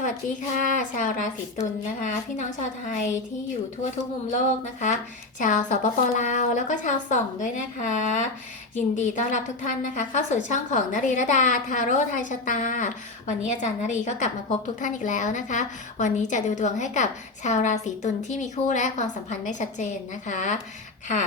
สวัสดีค่ะ ชาวราศีตุลนะคะ พี่น้องชาวไทยที่อยู่ทั่วทุกมุมโลกนะคะ ชาวสปปลาวแล้วก็ชาวส่องด้วยนะคะ ยินดีต้อนรับทุกท่านนะคะ เข้าสู่ช่องของนรีรดาทาโร่ไทยชะตา วันนี้อาจารย์นรีก็กลับมาพบทุกท่านอีกแล้วนะคะ วันนี้จะดูดวงให้กับชาวราศีตุลที่มีคู่และความสัมพันธ์ได้ชัดเจนนะคะค่ะ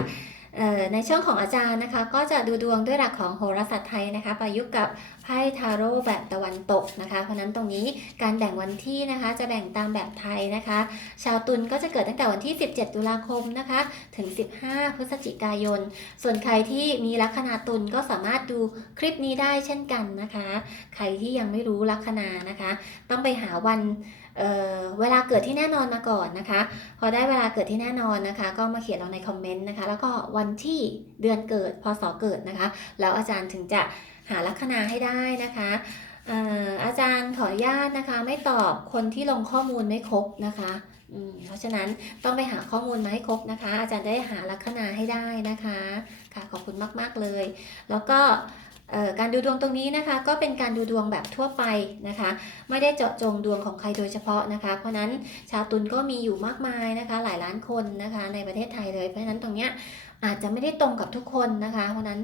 ในช่องของอาจารย์นะคะ ก็จะดูดวงด้วยหลักของโหราศาสตร์ไทยนะคะ ประยุกต์กับไพ่ทาโร่แบบตะวันตกนะคะ เพราะนั้นตรงนี้การแบ่งวันที่นะคะ จะแบ่งตามแบบไทยนะคะ ชาวตุลก็จะเกิดตั้งแต่วันที่ 17 ตุลาคมนะคะ ถึง 15 พฤศจิกายน ส่วนใครที่มีลัคนาตุลก็สามารถดูคลิปนี้ได้เช่นกันนะคะ ใครที่ยังไม่รู้ลัคนานะคะ ต้องไปหาวันเเวลาเกิดที่แน่นอนมาก่อนนะคะ พอได้เวลาเกิดที่แน่นอนนะคะ ก็มาเขียนลงในคอมเมนต์นะคะ แล้วก็วันที่เดือนเกิดพศเกิดนะคะ แล้วอาจารย์ถึงจะหาลัคนาให้ได้นะคะออาจารย์ขออนุญาตนะคะ ไม่ตอบคนที่ลงข้อมูลไม่ครบนะคะเพราะฉะนั้นต้องไปหาข้อมูลมาให้ครบนะคะ อาจารย์ได้หาลัคนาให้ได้นะคะ ค่ะขอบคุณมาก ๆ เลย แล้วก็ การดูดวงตรงนี้นะคะก็เป็นการดูดวงแบบทั่วไปนะคะ ไม่ได้เจาะจงดวงของใครโดยเฉพาะนะคะ เพราะนั้นชาวตุลก็มีอยู่มากมายนะคะ หลายล้านคนนะคะ ในประเทศไทยเลย เพราะฉะนั้นตรงเนี้ยอาจจะไม่ได้ตรงกับทุกคนนะคะ เพราะนั้น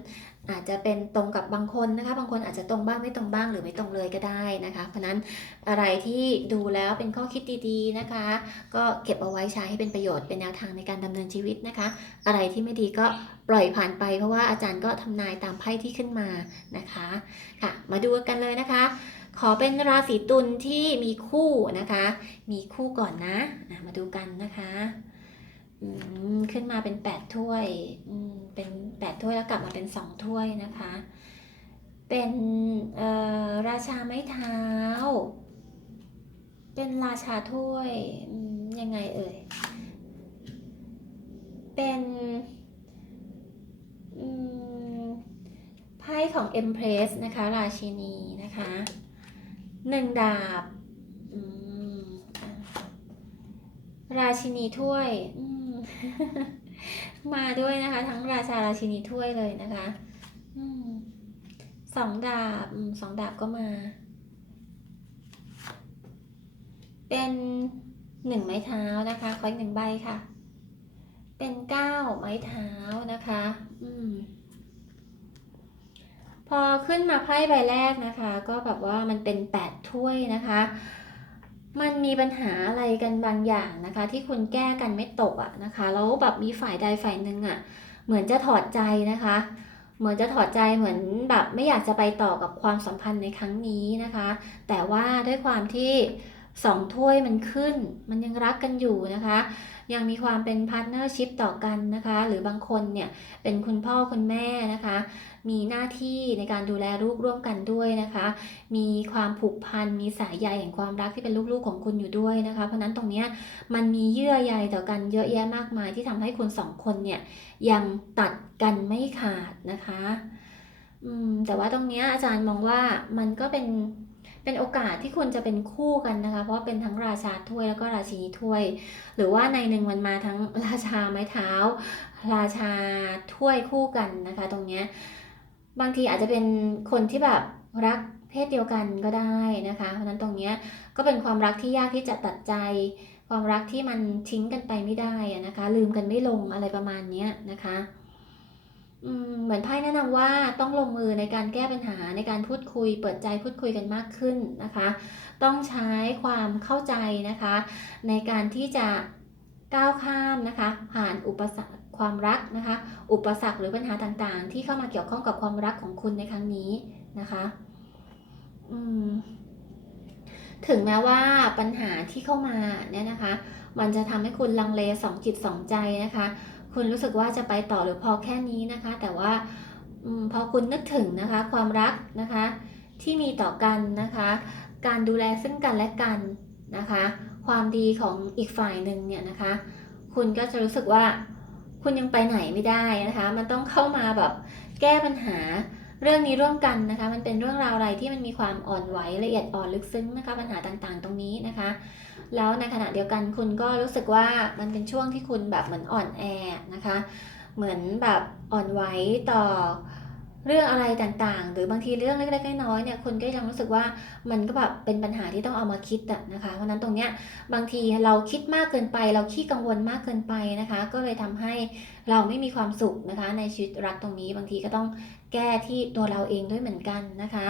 อาจจะเป็นตรงกับบางคนนะคะ บางคนอาจจะตรงบ้างไม่ตรงบ้างหรือไม่ตรงเลยก็ได้นะคะ เพราะนั้นอะไรที่ดูแล้วเป็นข้อคิดดีๆนะคะ ก็เก็บเอาไว้ใช้ให้เป็นประโยชน์เป็นแนวทางในการดำเนินชีวิตนะคะ อะไรที่ไม่ดีก็ปล่อยผ่านไป เพราะว่าอาจารย์ก็ทำนายตามไพ่ที่ขึ้นมานะคะค่ะ มาดูกันเลยนะคะ ขอเป็นราศีตุลที่มีคู่นะคะ มีคู่ก่อนนะ มาดูกันนะคะ ขึ้นมาเป็น8ถ้วยเป็น8ถ้วยแล้วกลับมาเป็น2ถ้วยนะคะ เป็นราชาไม้เท้า เป็นราชาถ้วยยังไงเอ่ย เป็นไพ่ของ Empress นะคะ ราชินีนะคะหนึ่งดาบราชินีถ้วยอื มาด้วยนะคะ ทั้งราชาราชินีถ้วยเลยนะคะอสองดาบสองดาบก็มา เป็นหนึ่งไม้เท้านะคะขออีกหนึ่งใบค่ะ เป็นเก้าไม้เท้านะคะ อืมพอขึ้นมาไพ่ใบแรกนะคะ ก็แบบว่ามันเป็นแปดถ้วยนะคะ มันมีปัญหาอะไรกันบางอย่างนะคะ ที่คุณแก้กันไม่ตกอะนะคะแล้วแบบมีฝ่ายใดฝ่ายหนึ่งอะเหมือนจะถอดใจนะคะ เหมือนจะถอดใจเหมือนแบบไม่อยากจะไปต่อกับความสัมพันธ์ในครั้งนี้นะคะ แต่ว่าด้วยความที่ สองถ้วยมันขึ้น มันยังรักกันอยู่นะคะ ยังมีความเป็นพาร์ทเนอร์ชิพต่อกันนะคะ หรือบางคนเนี่ยเป็นคุณพ่อคุณแม่นะคะ มีหน้าที่ในการดูแลลูกร่วมกันด้วยนะคะ มีความผูกพัน มีสายใยแห่งความรักที่เป็นลูกๆของคุณอยู่ด้วยนะคะ เพราะนั้นตรงนี้มันมีเยื่อใยต่อกันเยอะแยะมากมายที่ทำให้คุณสองคนเนี่ยยังตัดกันไม่ขาดนะคะอืมแต่ว่าตรงนี้อาจารย์มองว่ามันก็เป็น เป็นโอกาสที่คุณจะเป็นคู่กันนะคะ เพราะเป็นทั้งราชาถ้วยแล้วก็ราชินีถ้วย หรือว่าในหนึ่งมันมาทั้งราชาไม้เท้า ราชาถ้วยคู่กันนะคะ ตรงเนี้ยบางทีอาจจะเป็นคนที่แบบรักเพศเดียวกันก็ได้นะคะ เพราะฉะนั้นตรงเนี้ยก็เป็นความรักที่ยากที่จะตัดใจ ความรักที่มันทิ้งกันไปไม่ได้นะคะ ลืมกันไม่ลงอะไรประมาณเนี้ยนะคะ เหมือนไพ่แนะนำว่าต้องลงมือในการแก้ปัญหาในการพูดคุย เปิดใจพูดคุยกันมากขึ้นนะคะ ต้องใช้ความเข้าใจนะคะ ในการที่จะก้าวข้ามนะคะ ผ่านอุปสรรคความรักนะคะ อุปสรรคหรือปัญหาต่างๆ ที่เข้ามาเกี่ยวข้องกับความรักของคุณในครั้งนี้นะคะอืมถึงแม้ว่าปัญหาที่เข้ามาเนี่ยนะคะ มันจะทำให้คุณลังเลสองจิตสองใจนะคะ คุณรู้สึกว่าจะไปต่อหรือพอแค่นี้นะคะ แต่ว่าอพอคุณนึกถึงนะคะความรักนะคะที่มีต่อกันนะคะ การดูแลซึ่งกันและกันนะคะ ความดีของอีกฝ่ายหนึ่งเนี่ยนะคะ คุณก็จะรู้สึกว่าคุณยังไปไหนไม่ได้นะคะ มันต้องเข้ามาแบบแก้ปัญหาเรื่องนี้ร่วมกันนะคะ มันเป็นเรื่องราวอะไรที่มันมีความอ่อนไหวละเอียดอ่อนลึกซึ้งนะคะ ปัญหาต่างๆ ตรงนี้นะคะ แล้วในขณะเดียวกันคุณก็รู้สึกว่ามันเป็นช่วงที่คุณแบบเหมือนอ่อนแอนะคะ เหมือนแบบอ่อนไหวต่อเรื่องอะไรต่างๆ หรือบางทีเรื่องเล็กๆน้อยๆเนี่ยคุณก็ยังรู้สึกว่ามันก็แบบเป็นปัญหาที่ต้องเอามาคิดอะนะคะ เพราะนั้นตรงเนี้ยบางทีเราคิดมากเกินไป เราขี้กังวลมากเกินไปนะคะ ก็เลยทำให้เราไม่มีความสุขนะคะ ในชีวิตรักตรงนี้บางทีก็ต้องแก้ที่ตัวเราเองด้วยเหมือนกันนะคะ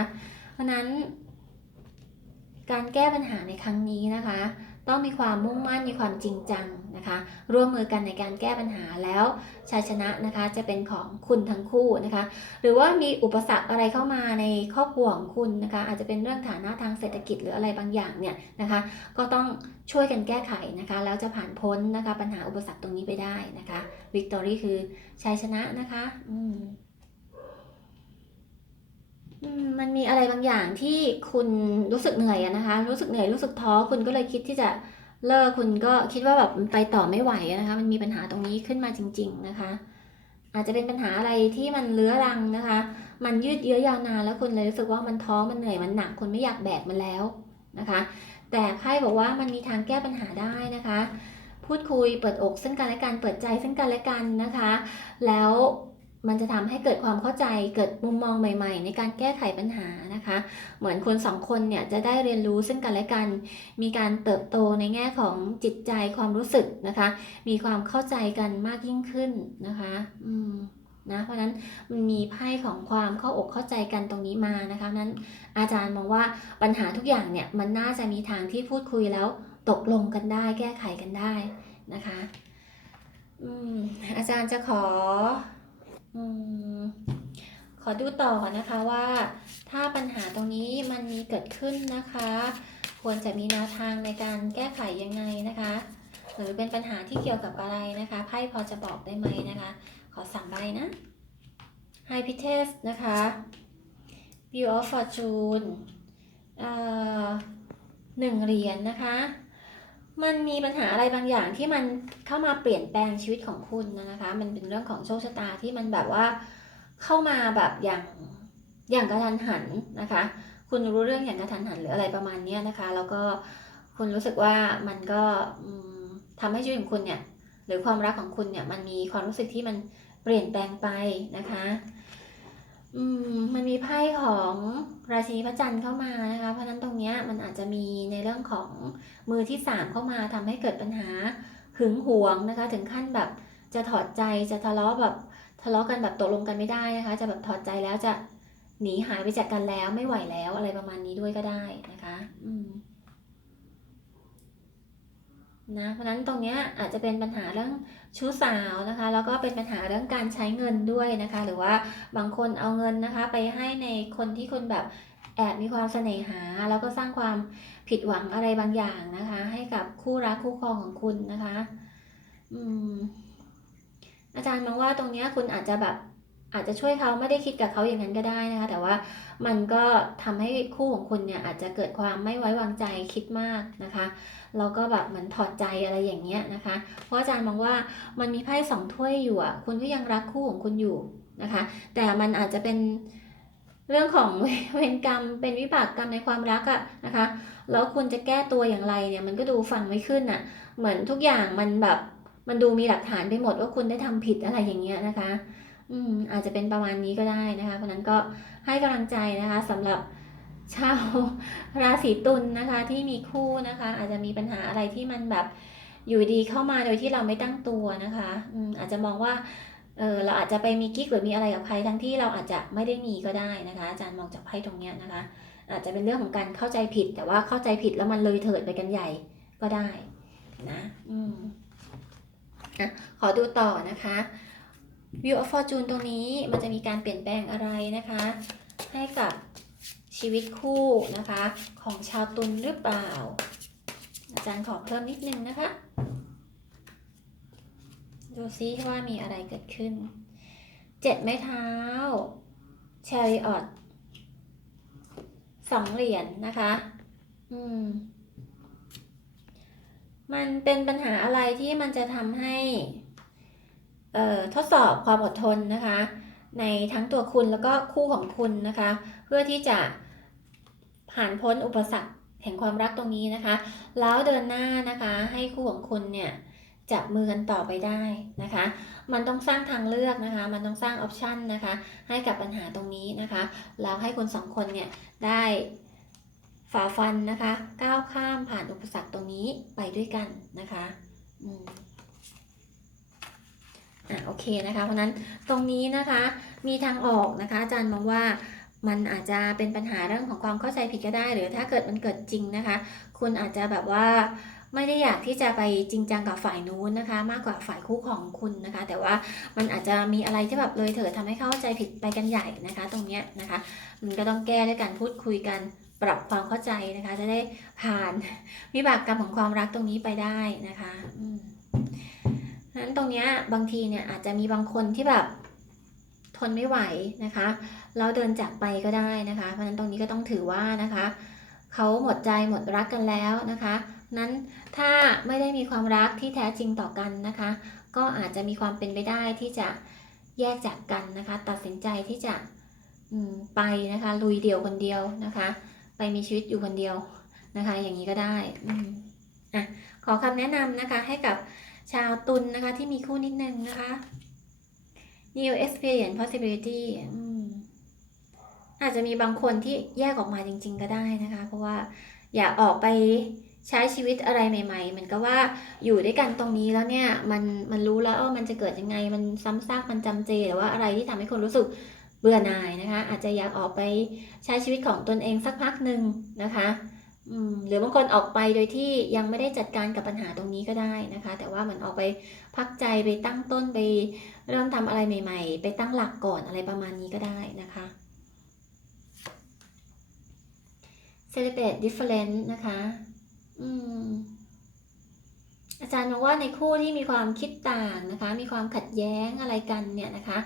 เพราะนั้น การแก้ปัญหาในครั้งนี้นะคะ ต้องมีความมุ่งมั่นมีความจริงจังนะคะ ร่วมมือกันในการแก้ปัญหาแล้วชัยชนะนะคะจะเป็นของคุณทั้งคู่นะคะ หรือว่ามีอุปสรรคอะไรเข้ามาในครอบครัวของคุณนะคะ อาจจะเป็นเรื่องฐานะทางเศรษฐกิจหรืออะไรบางอย่างเนี่ยนะคะ ก็ต้องช่วยกันแก้ไขนะคะ แล้วจะผ่านพ้นนะคะ ปัญหาอุปสรรคตรงนี้ไปได้นะคะวิกตอรี่คือชัยชนะนะคะ อืม มันมีอะไรบางอย่างที่คุณรู้สึกเหนื่อยอะนะคะ รู้สึกเหนื่อยรู้สึกท้อคุณก็เลยคิดที่จะเลิกคุณก็คิดว่าแบบไปต่อไม่ไหวนะคะ มันมีปัญหาตรงนี้ขึ้นมาจริง ๆนะคะ อาจจะเป็นปัญหาอะไรที่มันเลื้อรังนะคะ มันยืดเยื้อยาวนานแล้วคุณเลยรู้สึกว่ามันท้อมันเหนื่อยมันหนักคุณไม่อยากแบกมันแล้วนะคะ แต่ไพ่บอกว่ามันมีทางแก้ปัญหาได้นะคะ พูดคุยเปิดอกซึ่งกันและกันเปิดใจซึ่งกันและกันนะคะ แล้ว มันจะทำให้เกิดความเข้าใจเกิดมุมมองใหม่ ๆ ในการแก้ไขปัญหานะคะ เหมือนคนสองคนเนี่ยจะได้เรียนรู้ซึ่งกันและกัน มีการเติบโตในแง่ของจิตใจความรู้สึกนะคะ มีความเข้าใจกันมากยิ่งขึ้นนะคะอืมนะเพราะนั้นมันมีไพ่ของความเข้าอกเข้าใจกันตรงนี้มานะคะนั้นอาจารย์มองว่าปัญหาทุกอย่างเนี่ยมันน่าจะมีทางที่พูดคุยแล้วตกลงกันได้ แก้ไขกันได้นะคะอืมอาจารย์จะขอ ขอดูต่อนะคะว่าถ้าปัญหาตรงนี้มันมีเกิดขึ้นนะคะ ควรจะมีแนวทางในการแก้ไขยังไงนะคะ หรือเป็นปัญหาที่เกี่ยวกับอะไรนะคะไพ่พอจะบอกได้ไหมนะคะ ขอสามใบนะ High p i t e s นะคะ View of Fortune หนึ่งเหรียญนะคะ มันมีปัญหาอะไรบางอย่างที่มันเข้ามาเปลี่ยนแปลงชีวิตของคุณนะคะ มันเป็นเรื่องของโชคชะตาที่มันแบบว่าเข้ามาแบบอย่างอย่างกระทันหันนะคะ คุณรู้เรื่องอย่างกระทันหันหรืออะไรประมาณนี้นะคะ แล้วก็คุณรู้สึกว่ามันก็อืมทำให้ชีวิตของคุณเนี่ยหรือความรักของคุณเนี่ยมันมีความรู้สึกที่มันเปลี่ยนแปลงไปนะคะ อืมมันมีไพ่ของราชินีพระจันทร์เข้ามานะคะ เพราะนั้นตรงเนี้ยมันอาจจะมีในเรื่องของมือที่สามเข้ามาทำให้เกิดปัญหาหึงหวงนะคะ ถึงขั้นแบบจะถอดใจจะทะเลาะแบบทะเลาะกันแบบตกลงกันไม่ได้นะคะ จะแบบถอดใจแล้วจะหนีหายไปจากกันแล้วไม่ไหวแล้วอะไรประมาณนี้ด้วยก็ได้นะคะ อืม นะเพราะนั้นตรงนี้อาจจะเป็นปัญหาเรื่องชู้สาวนะคะ แล้วก็เป็นปัญหาเรื่องการใช้เงินด้วยนะคะ หรือว่าบางคนเอาเงินนะคะ ไปให้ในคนที่คุณแบบแอบมีความเสน่หา แล้วก็สร้างความผิดหวังอะไรบางอย่างนะคะ ให้กับคู่รักคู่ครองของคุณนะคะอืมอาจารย์มองว่าตรงนี้คุณอาจจะแบบอาจจะช่วยเขาไม่ได้คิดกับเขาอย่างนั้นก็ได้นะคะ แต่ว่ามันก็ทำให้คู่ของคุณเนี่ยอาจจะเกิดความไม่ไว้วางใจคิดมากนะคะ แล้วก็แบบเหมือนถอดใจอะไรอย่างเงี้ยนะคะ เพราะอาจารย์มองว่ามันมีไพ่สองถ้วยอยู่อะคุณก็ยังรักคู่ของคุณอยู่นะคะ แต่มันอาจจะเป็นเรื่องของเวรกรรมเป็นวิบากกรรมในความรักอะนะคะ แล้วคุณจะแก้ตัวอย่างไรเนี่ยมันก็ดูฟังไม่ขึ้นอะเหมือนทุกอย่างมันแบบมันดูมีหลักฐานไปหมดว่าคุณได้ทำผิดอะไรอย่างเงี้ยนะคะ อืมอาจจะเป็นประมาณนี้ก็ได้นะคะเพราะฉะนั้นก็ให้กำลังใจนะคะสำหรับ ชาวราศีตุลนะคะที่มีคู่นะคะ อาจจะมีปัญหาอะไรที่มันแบบอยู่ดีเข้ามาโดยที่เราไม่ตั้งตัวนะคะอืมอาจจะมองว่าเออเราอาจจะไปมีกิ๊กหรือมีอะไรกับใครทั้งที่เราอาจจะไม่ได้มีก็ได้นะคะ อาจารย์มองจากไพ่ตรงเนี้ยนะคะ อาจจะเป็นเรื่องของการเข้าใจผิด แต่ว่าเข้าใจผิดแล้วมันเลยเถิดไปกันใหญ่ก็ได้นะอืมอะขอดูต่อนะคะ View of Fortune ตรงนี้มันจะมีการเปลี่ยนแปลงอะไรนะคะ ให้กับ ชีวิตคู่นะคะ ของชาวตุลหรือเปล่า อาจารย์ขอเพิ่มนิดนึงนะคะ ดูซิว่ามีอะไรเกิดขึ้น เจ็ดไม้เท้า c h a r i o t สองเหรียญนนะคะ อืม มันเป็นปัญหาอะไรที่มันจะทำให้ เอ่อ ทดสอบความอดทนนะคะ ในทั้งตัวคุณแล้วก็คู่ของคุณนะคะ เพื่อที่จะ ผ่านพ้นอุปสรรคแห่งความรักตรงนี้นะคะ แล้วเดินหน้านะคะให้คู่ของคุณเนี่ยจับมือกันต่อไปได้นะคะ มันต้องสร้างทางเลือกนะคะ มันต้องสร้างออปชันนะคะ ให้กับปัญหาตรงนี้นะคะ แล้วให้คนสองคนเนี่ยได้ฝ่าฟันนะคะ ก้าวข้ามผ่านอุปสรรคตรงนี้ไปด้วยกันนะคะอืมอะโอเคนะคะ เพราะฉะนั้นตรงนี้นะคะ มีทางออกนะคะ อาจารย์มองว่า มันอาจจะเป็นปัญหาเรื่องของความเข้าใจผิดก็ได้ หรือถ้าเกิดมันเกิดจริงนะคะ คุณอาจจะแบบว่าไม่ได้อยากที่จะไปจริงจังกับฝ่ายนู้นนะคะ มากกว่าฝ่ายคู่ของคุณนะคะ แต่ว่ามันอาจจะมีอะไรที่แบบเลยเถิดทำให้เข้าใจผิดไปกันใหญ่นะคะ ตรงเนี้ยนะคะมันก็ต้องแก้ด้วยการพูดคุยกันปรับความเข้าใจนะคะ จะได้ผ่านวิบากกรรมของความรักตรงนี้ไปได้นะคะอืมฉะนั้นตรงเนี้ยบางทีเนี่ยอาจจะมีบางคนที่แบบ ทนไม่ไหวนะคะแล้วเดินจากไปก็ได้นะคะ เพราะฉะนั้นตรงนี้ก็ต้องถือว่านะคะเขาหมดใจหมดรักกันแล้วนะคะ นั้นถ้าไม่ได้มีความรักที่แท้จริงต่อกันนะคะ ก็อาจจะมีความเป็นไปได้ที่จะแยกจากกันนะคะ ตัดสินใจที่จะไปนะคะลุยเดี่ยวคนเดียวนะคะ ไปมีชีวิตอยู่คนเดียวนะคะ อย่างนี้ก็ได้อะขอคำแนะนำนะคะให้กับชาวตุลนนะคะที่มีคู่นิดนึงนะคะ new experience possibility อาจจะมีบางคนที่แยกออกมาจริง ๆ ก็ได้นะคะ เพราะว่าอยากออกไปใช้ชีวิตอะไรใหม่ๆเหมือนกับว่าอยู่ด้วยกันตรงนี้แล้วเนี่ยมันมันรู้แล้วว่ามันจะเกิดยังไง มันซ้ำซากมันจำเจหรือว่าอะไรที่ทำให้คนรู้สึกเบื่อหน่ายนะคะ อาจจะอยากออกไปใช้ชีวิตของตนเองสักพักหนึ่งนะคะ หรือบางคนออกไปโดยที่ยังไม่ได้จัดการกับปัญหาตรงนี้ก็ได้นะคะ แต่ว่าเหมือนออกไปพักใจไปตั้งต้นไปเริ่มทำอะไรใหม่ ๆ ไปตั้งหลักก่อนอะไรประมาณนี้ก็ได้นะคะ celebrate different นะคะอืมอาจารย์มองว่าในคู่ที่มีความคิดต่างนะคะ มีความขัดแย้งอะไรกันเนี่ยนะคะ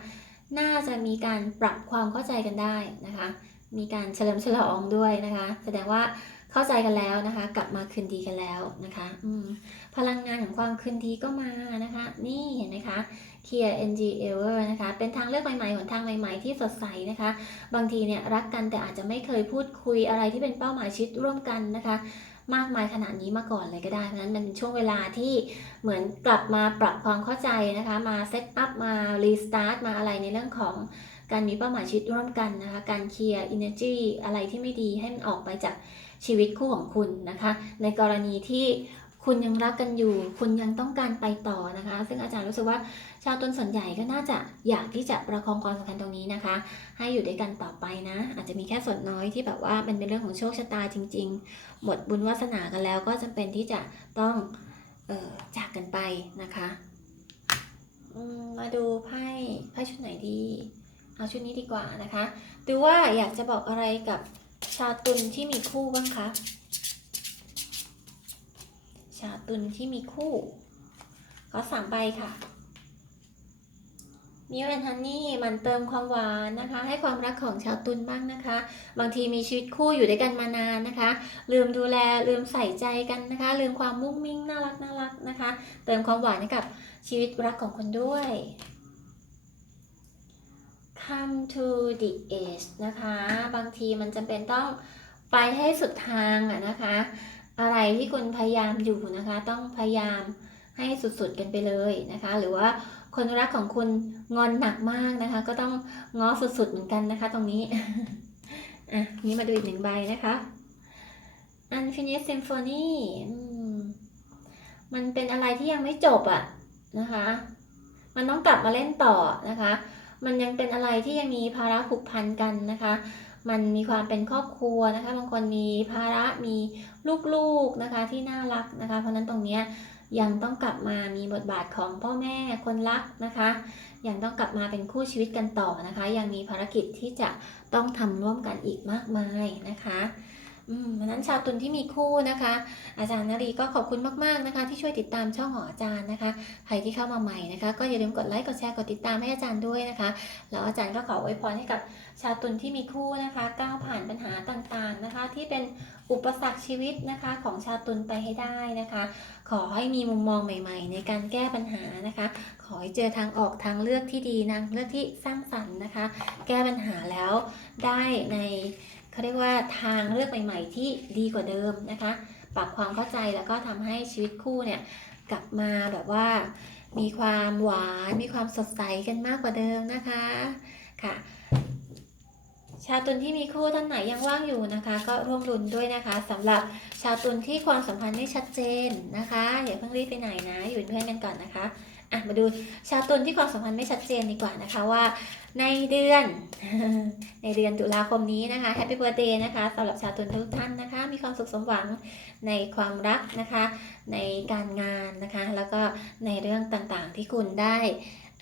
น่าจะมีการปรับความเข้าใจกันได้นะคะ มีการเฉลิมฉลองด้วยนะคะ แสดงว่า เข้าใจกันแล้วนะคะ กลับมาคืนดีกันแล้วนะคะอืมพลังงานของความคืนดีก็มานะคะ นี่เห็นไหมคะ Clear NG Ever นะคะ เป็นทางเลือกใหม่ๆหนทางใหม่ๆที่สดใสนะคะ บางทีเนี่ยรักกันแต่อาจจะไม่เคยพูดคุยอะไรที่เป็นเป้าหมายชีวิตร่วมกันนะคะมากมายขนาดนี้มาก่อนเลยก็ได้ เพราะฉะนั้นมันเป็นช่วงเวลาที่เหมือนกลับมาปรับความเข้าใจนะคะ มาเซตอัพ มารีสตาร์ท มาอะไรในเรื่องของการมีเป้าหมายชีวิตร่วมกันนะคะ การเคลียร์อินเนอร์จีอะไรที่ไม่ดีให้มันออกไปจาก ชีวิตคู่ของคุณนะคะ ในกรณีที่คุณยังรักกันอยู่ คุณยังต้องการไปต่อนะคะ ซึ่งอาจารย์รู้สึกว่าชาวต้นส่วนใหญ่ก็น่าจะอยากที่จะประคองความสัมพันธ์ตรงนี้นะคะ ให้อยู่ด้วยกันต่อไปนะ อาจจะมีแค่ส่วนน้อยที่แบบว่ามันเป็นเรื่องของโชคชะตาจริง ๆ หมดบุญวาสนากันแล้วก็จำเป็นที่จะต้องออจากกันไปนะคะมมาดูไพ่ไพ่ชุดไหนดี เอาชุดนี้ดีกว่านะคะ ดูว่าอยากจะบอกอะไรกับ ชาวตุลที่มีคู่บ้างคะ ชาวตุลที่มีคู่ ขอสามใบค่ะมิวแอนฮันนี่มันเติมความหวานนะคะ ให้ความรักของชาวตุลบ้างนะคะ บางทีมีชีวิตคู่อยู่ด้วยกันมานานนะคะ ลืมดูแลลืมใส่ใจกันนะคะ ลืมความมุ้งมิ้งน่ารักน่ารักนะคะ เติมความหวานให้กับชีวิตรักของคุณด้วย come to the edge นะคะ บางทีมันจำเป็นต้องไปให้สุดทางอะนะคะ อะไรที่คุณพยายามอยู่นะคะ ต้องพยายามให้สุดๆกันไปเลยนะคะ หรือว่าคนรักของคุณงอนหนักมากนะคะ ก็ต้องง้อสุดๆเหมือนกันนะคะ ตรงนี้อะนี้มาดูอีกหนึ่งใบนะคะ Unfinished Symphony มมันเป็นอะไรที่ยังไม่จบอะนะคะ มันต้องกลับมาเล่นต่อนะคะ มันยังเป็นอะไรที่ยังมีภาระผูกพันกันนะคะ มันมีความเป็นครอบครัวนะคะ บางคนมีภาระมีลูกๆนะคะที่น่ารักนะคะ เพราะนั้นตรงเนี้ยยังต้องกลับมามีบทบาทของพ่อแม่คนรักนะคะ ยังต้องกลับมาเป็นคู่ชีวิตกันต่อนะคะ ยังมีภารกิจที่จะต้องทำร่วมกันอีกมากมายนะคะ อืมเพราะฉะนั้นชาวตุลที่มีคู่นะคะ อาจารย์นารีก็ขอบคุณมากๆนะคะ ที่ช่วยติดตามช่องของอาจารย์นะคะ ใครที่เข้ามาใหม่นะคะ ก็อย่าลืมกดไลค์กดแชร์กดติดตามให้อาจารย์ด้วยนะคะ แล้วอาจารย์ก็ขออวยพรให้กับชาวตุลที่มีคู่นะคะก้าวผ่านปัญหาต่างๆนะคะ ที่เป็นอุปสรรคชีวิตนะคะของชาวตุลไปให้ได้นะคะ ขอให้มีมุมมองใหม่ ๆ ในการแก้ปัญหานะคะ ขอให้เจอทางออกทางเลือกที่ดีนางเลือกที่สร้างสรรค์นะคะ แก้ปัญหาแล้วได้ใน เขาเรียกว่าทางเลือกใหม่ ๆ ที่ดีกว่าเดิมนะคะ ปรับความเข้าใจแล้วก็ทำให้ชีวิตคู่เนี่ยกลับมาแบบว่า มีความหวานมีความสดใสกันมากกว่าเดิมนะคะค่ะ ชาวตุลที่มีคู่ท่านไหนยังว่างอยู่นะคะ ก็ร่วมรุนด้วยนะคะสำหรับชาวตุลที่ความสัมพันธ์ไม่ชัดเจนนะคะอย่าเพิ่งรีบไปไหนนะอยู่เพื่อนกันก่อนนะคะ อะมาดูชาวตุลที่ความสัมพันธ์ไม่ชัดเจนดีกว่านะคะว่าในเดือน ในเดือนตุลาคมนี้นะคะแฮปปี้เบ t ร์เดย์นะคะสำหรับชาวตุลทุกท่านนะคะ มีความสุขสมหวังในความรักนะคะ ในการงานนะคะ แล้วก็ในเรื่องต่างๆที่คุณได้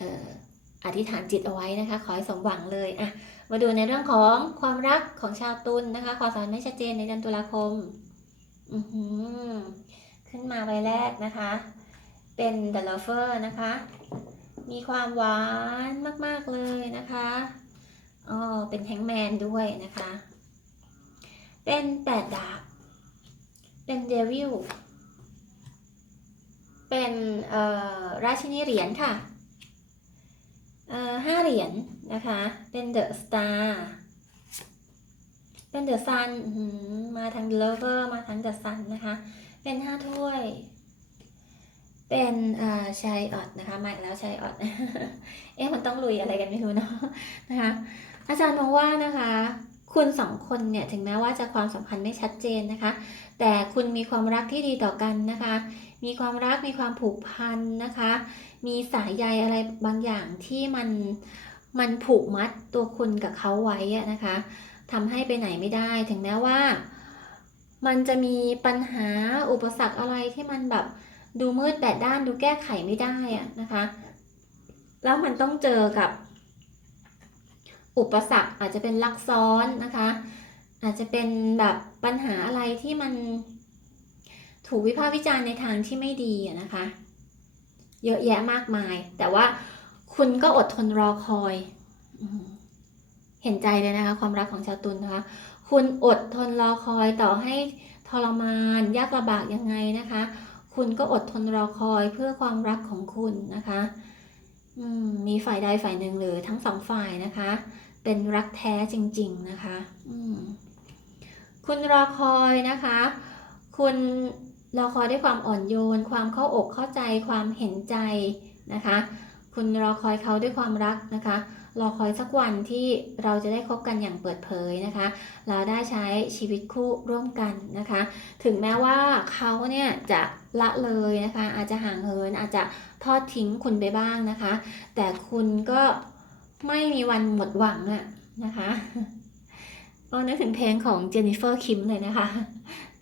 อออธิษฐานจิตเอาไว้นะคะ ขอให้สมหวังเลยอะมาดูในเรื่องของความรักของชาวตุลนะคะ ความสัมพันธ์ไม่ชัดเจนในเดือนตุลาคม อือหือขึ้นมาใบแรกนะคะ เป็น The Lover นะคะ มีความหวานมาก ๆ เลยนะคะอ๋อเป็นแฮงแมนด้วยนะคะ เป็นแปดดาบ เป็นเดวิล เป็นเอ่อราชินีเหรียญค่ะเอ่อห้าเหรียญนะคะ เป็นเดอะสตาร์เป็นเดอะซันมาทางเลเวอร์มาทางเดอะซันนะคะ เป็นห้าถ้วย เป็นชัยออดนะคะมาแล้วชัยออดเอ๊ะมันต้องลุยอะไรกันไม่รู้เนาะนะคะอาจารย์มองว่านะคะ คุณสองคนเนี่ยถึงแม้ว่าจะความสัมพันธ์ไม่ชัดเจนนะคะ แต่คุณมีความรักที่ดีต่อกันนะคะ มีความรักมีความผูกพันนะคะ มีสายใยอะไรบางอย่างที่มันมันผูกมัดตัวคุณกับเขาไว้นะคะทำให้ไปไหนไม่ได้ ถึงแม้ว่า มันจะมีปัญหาอุปสรรคอะไรที่มันแบบ ดูมืดแปดด้านดูแก้ไขไม่ได้อะนะคะ แล้วมันต้องเจอกับ อุปสรรคอาจจะเป็นลักซ้อนนะคะ อาจจะเป็นแบบปัญหาอะไรที่มันถูกวิพากษ์วิจารณ์ในทางที่ไม่ดีนะคะ เยอะแยะมากมาย แต่ว่าคุณก็อดทนรอคอยอเห็นใจเลยนะคะ ความรักของชาวตุลนะคะ คุณอดทนรอคอยต่อให้ทรมาน ยากลำบากยังไงนะคะ คุณก็อดทนรอคอยเพื่อความรักของคุณนะคะมมีฝ่ายใดฝ่ายหนึ่งหรือทั้งสองฝ่ายนะคะ เป็นรักแท้จริง ๆนะคะคุณรอคอยนะคะ คุณรอคอยด้วยความอ่อนโยน ความเข้าอกเข้าใจความเห็นใจนะคะ คุณรอคอยเขาด้วยความรักนะคะรอคอยสักวันที่เราจะได้คบกันอย่างเปิดเผยนะคะ เราได้ใช้ชีวิตคู่ร่วมกันนะคะ ถึงแม้ว่าเขาเนี่ยจะ ละเลยนะคะ อาจจะห่างเหินอาจจะทอดทิ้งคุณไปบ้างนะคะ แต่คุณก็ไม่มีวันหมดหวังอะนะคะก็นึกถึงเพลงของเจนนิเฟอร์คิมเลยนะคะ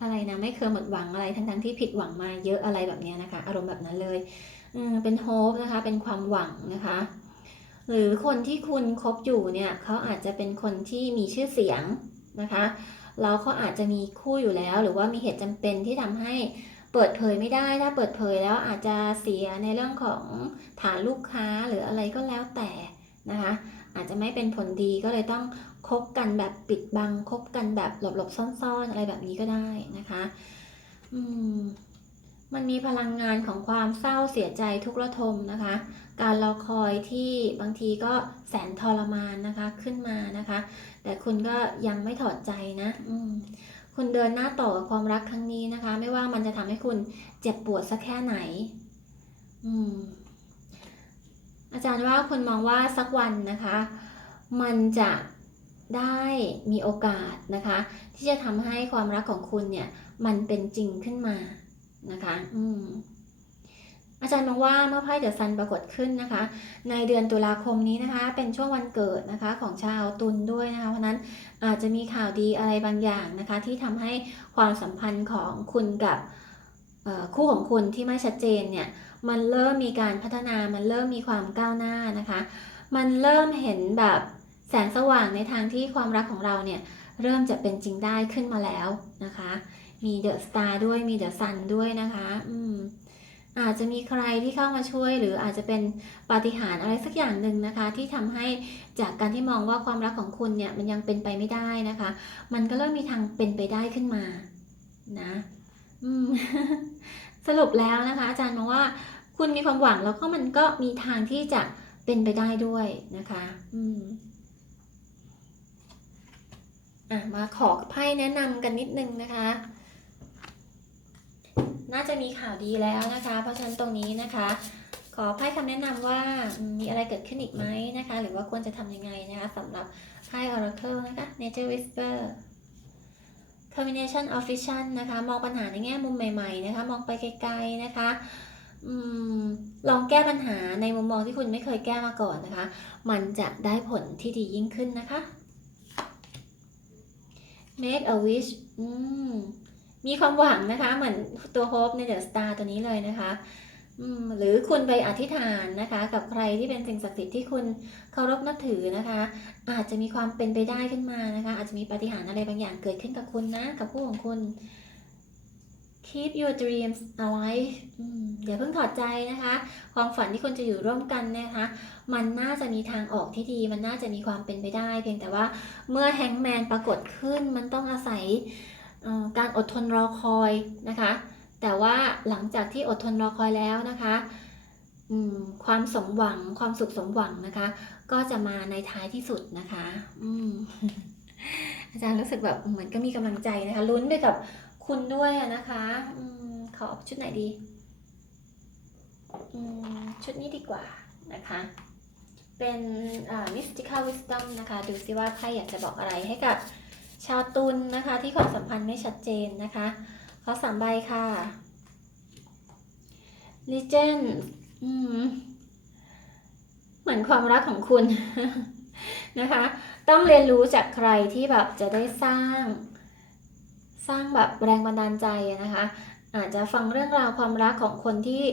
อะไรนะไม่เคยหมดหวังอะไรทั้งๆที่ผิดหวังมาเยอะอะไรแบบนี้นะคะ อารมณ์แบบนั้นเลยอืมเป็นโฮปนะคะ เป็นความหวังนะคะ หรือคนที่คุณคบอยู่เนี่ยเขาอาจจะเป็นคนที่มีชื่อเสียงนะคะแล้วเขาอาจจะมีคู่อยู่แล้ว หรือว่ามีเหตุจำเป็นที่ทำให้ เปิดเผยไม่ได้ถ้าเปิดเผยแล้วอาจจะเสียในเรื่องของฐานลูกค้าหรืออะไรก็แล้วแต่นะคะ อาจจะไม่เป็นผลดีก็เลยต้องคบกันแบบปิดบังคบกันแบบหลบๆซ่อนๆ อะไรแบบนี้ก็ได้นะคะอืมมันมีพลังงานของความเศร้าเสียใจทุกข์ระทมนะคะ การรอคอยที่บางทีก็แสนทรมานนะคะขึ้นมานะคะ แต่คุณก็ยังไม่ถอดใจนะอืม คุณเดินหน้าต่อกับความรักครั้งนี้นะคะ ไม่ว่ามันจะทำให้คุณเจ็บปวดสักแค่ไหน อืม อาจารย์ว่าคุณมองว่าสักวันนะคะ มันจะได้มีโอกาสนะคะ ที่จะทำให้ความรักของคุณเนี่ย มันเป็นจริงขึ้นมานะคะ อืม อาจารย์มองว่าเมื่อไพ่เดอะซันปรากฏขึ้นนะคะ ในเดือนตุลาคมนี้นะคะ เป็นช่วงวันเกิดนะคะของชาวตุลด้วยนะคะเพราะนั้นอาจจะมีข่าวดีอะไรบางอย่างนะคะ ที่ทำให้ความสัมพันธ์ของคุณกับคู่ของคุณที่ไม่ชัดเจนเนี่ยมันเริ่มมีการพัฒนามันเริ่มมีความก้าวหน้านะคะ มันเริ่มเห็นแบบแสงสว่างในทางที่ความรักของเราเนี่ยเริ่มจะเป็นจริงได้ขึ้นมาแล้วนะคะ มีเดอะสตาร์ด้วยมีเดอะซันด้วยนะคะ อืม อาจจะมีใครที่เข้ามาช่วย หรืออาจจะเป็นปาฏิหาริย์อะไรสักอย่างหนึ่งนะคะ ที่ทำให้จากการที่มองว่าความรักของคุณเนี่ยมันยังเป็นไปไม่ได้นะคะ มันก็เริ่มมีทางเป็นไปได้ขึ้นมานะสรุปแล้วนะคะ อาจารย์มองว่าคุณมีความหวังแล้วก็มันก็มีทางที่จะเป็นไปได้ด้วยนะคะ อืมอะมาขอไพ่แนะนำกันนิดนึงนะคะ น่าจะมีข่าวดีแล้วนะคะ เพราะฉะนั้นตรงนี้นะคะ ขอไพ่คำแนะนำว่ามีอะไรเกิดขึ้นอีกไหมนะคะ หรือว่าควรจะทำยังไงนะคะสำหรับไพ่ Oracle นะคะ Nature Whisper Combination of Vision นะคะ มองปัญหาในแง่มุมใหม่ๆนะคะ มองไปไกลๆนะคะอลองแก้ปัญหาในมุมมองที่คุณไม่เคยแก้มาก่อนนะคะ มันจะได้ผลที่ดียิ่งขึ้นนะคะ make a wish อืม มีความหวังนะคะ เหมือนตัว hope ใน the star ตัวนี้เลยนะคะหรือคุณไปอธิษฐานนะคะ กับใครที่เป็นสิ่งศักดิ์สิทธิ์ที่คุณเคารพนับถือนะคะ อาจจะมีความเป็นไปได้ขึ้นมานะคะ อาจจะมีปาฏิหาริย์อะไรบางอย่างเกิดขึ้นกับคุณนะ กับคู่ของคุณ keep your dreams alive อย่าเพิ่งถอดใจนะคะ ความฝันที่คุณจะอยู่ร่วมกันนะคะ มันน่าจะมีทางออกที่ดี มันน่าจะมีความเป็นไปได้ เพียงแต่ว่าเมื่อแฮงแมนปรากฏขึ้น มันต้องอาศัย การอดทนรอคอยนะคะ แต่ว่าหลังจากที่อดทนรอคอยแล้วนะคะความสมหวังความสุขสมหวังนะคะ ก็จะมาในท้ายที่สุดนะคะออาจารย์รู้สึกแบบเหมือนก็มีกำลังใจนะคะลุ้นไปกับคุณด้วยนะคะอขอชุดไหนดีชุดนี้ดีกว่านะคะ เป็น mystical wisdom นะคะ ดูซิว่าไพ่อยากจะบอกอะไรให้กับ ชาวตุลนะคะที่ความสัมพันธ์ไม่ชัดเจนนะคะขอสามใบค่ะ legend อืมเหมือนความรักของคุณนะคะ ต้องเรียนรู้จากใครที่แบบจะได้สร้าง สร้างแบบแรงบันดาลใจนะคะ อาจจะฟังเรื่องราวความรักของคนที่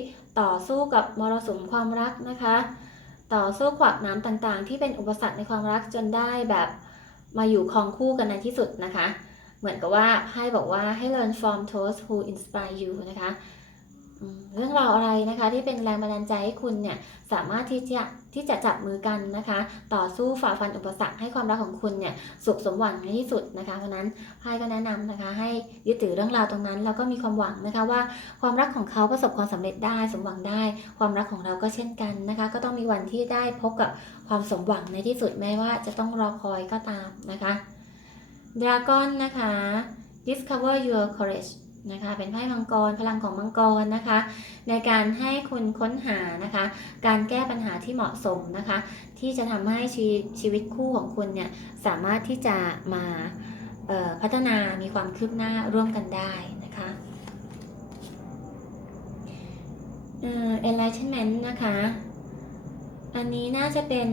ต่อสู้กับมรสุมความรักนะคะ ต่อสู้ขวากน้ำต่างๆ ที่เป็นอุปสรรคในความรักจนได้แบบ มาอยู่ครองคู่กันในที่สุดนะคะ เหมือนกับว่าให้บอกว่าให้ learn from those who inspire you นะคะ เรื่องราวอะไรนะคะที่เป็นแรงบันดาลใจให้คุณเนี่ยสามารถที่จะที่จะจับมือกันนะคะ ต่อสู้ฝ่าฟันอุปสรรคให้ความรักของคุณเนี่ยสุขสมหวังในที่สุดนะคะเพราะนั้นไพ่ก็แนะนำนะคะ ให้ยึดถือเรื่องราวตรงนั้น แล้วก็มีความหวังนะคะว่าความรักของเขาประสบความสำเร็จได้ สมหวังได้ ความรักของเราก็เช่นกันนะคะ ก็ต้องมีวันที่ได้พบกับความสมหวังในที่สุดแม้ว่าจะต้องรอคอยก็ตามนะคะ Dragon นะคะ Discover your courage นะคะ เป็นไพ่มังกรพลังของมังกรนะคะ ในการให้คุณค้นหานะคะ การแก้ปัญหาที่เหมาะสมนะคะ ที่จะทำให้ชีชีวิตคู่ของคุณเนี่ยสามารถที่จะมาพัฒนามีความคืบหน้าร่วมกันได้นะคะเอ่อ enlightenment นะคะ อันนี้น่าจะเป็น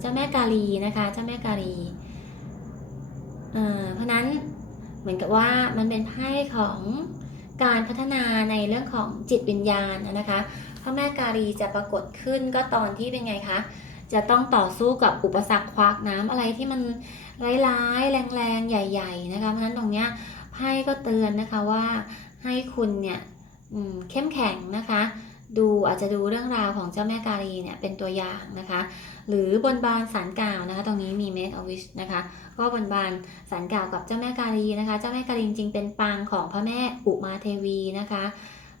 เจ้าแม่กาลีนะคะ เจ้าแม่กาลี เอ่อ เพราะนั้น มือนกับว่ามันเป็นไพ่ของการพัฒนาในเรื่องของจิตวิญญาณนะคะพระแม่กาลีจะปรากฏขึ้นก็ตอนที่เป็นไงคะจะต้องต่อสู้กับอุปสรรคควากน้ำอะไรที่มันร้ายๆแรงๆใหญ่ ๆ นะคะเพราะฉะนั้นตรงเนี้ยไพ่ก็เตือนนะคะว่าให้คุณเนี่ยเข้มแข็งนะคะ ดูอาจจะดูเรื่องราวของเจ้าแม่กาลีเนี่ยเป็นตัวอย่างนะคะ หรือบนบานสารกล่าวนะคะ ตรงนี้มี make a wish นะคะ ก็บนบานสารกล่าวกับเจ้าแม่กาลีนะคะ เจ้าแม่กาลีจริงเป็นปางของพระแม่อุมาเทวีนะคะ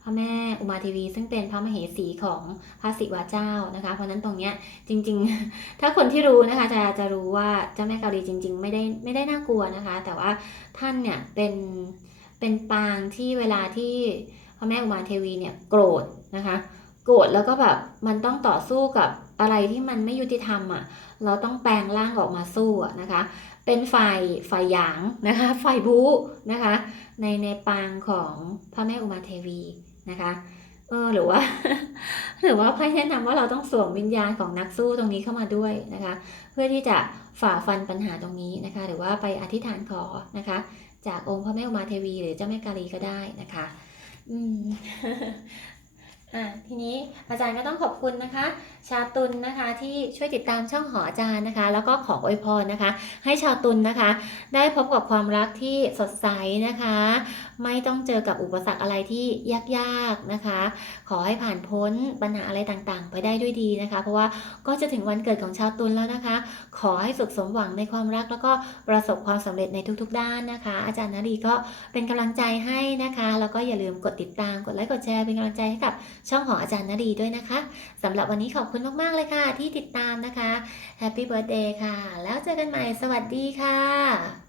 พระแม่อุมาเทวี ซึ่งเป็นพระมเหสีของพระศิวะเจ้านะคะ เพราะฉะนั้นตรงเนี้ยจริง ๆ ถ้าคนที่รู้นะคะจะจะรู้ว่าเจ้าแม่กาลีจริง ๆ ไม่ได้ไม่ได้น่ากลัวนะคะ แต่ว่าท่านเนี่ยเป็นเป็นปางที่เวลาที่พระแม่อุมาเทวีเนี่ยโกรธ นะคะ โกรธแล้วก็แบบมันต้องต่อสู้กับอะไรที่มันไม่ยุติธรรมอะ เราต้องแปลงร่างออกมาสู้อะนะคะ เป็นฝ่ายฝ่ายหยางนะคะ ฝ่ายบูนะคะ ในในปางของพระแม่อุมาเทวีนะคะเออหรือว่าหรือว่าไพ่แนะนำว่าเราต้องสวมวิญญาณของนักสู้ตรงนี้เข้ามาด้วยนะคะ เพื่อที่จะฝ่าฟันปัญหาตรงนี้นะคะ หรือว่าไปอธิษฐานขอนะคะ จากองค์พระแม่อุมาเทวี หรือเจ้าแม่กาลีก็ได้นะคะ อืม อะทีนี้อาจารย์ก็ต้องขอบคุณนะคะ ชาวตุลนะคะที่ช่วยติดตามช่องหออาจารย์นะคะ แล้วก็ขออวยพรนะคะ ให้ชาวตุลนะคะ ได้พบกับความรักที่สดใสนะคะ ไม่ต้องเจอกับอุปสรรคอะไรที่ยากๆนะคะ ขอให้ผ่านพ้นปัญหาอะไรต่างๆ ไปได้ด้วยดีนะคะ เพราะว่าก็จะถึงวันเกิดของชาวตุลแล้วนะคะ ขอให้สุขสมหวังในความรัก แล้วก็ประสบความสำเร็จในทุกๆ ด้านนะคะ อาจารย์นรีก็เป็นกำลังใจให้นะคะแล้วก็อย่าลืมกดติดตามกดไลค์กดแชร์เป็นกำลังใจให้กับช่องของอาจารย์นรีด้วยนะคะสำหรับวันนี้ขอบคุณมากๆเลยค่ะ ที่ติดตามนะคะแฮปปี้เบิร์ดเดย์ค่ะ แล้วเจอกันใหม่สวัสดีค่ะ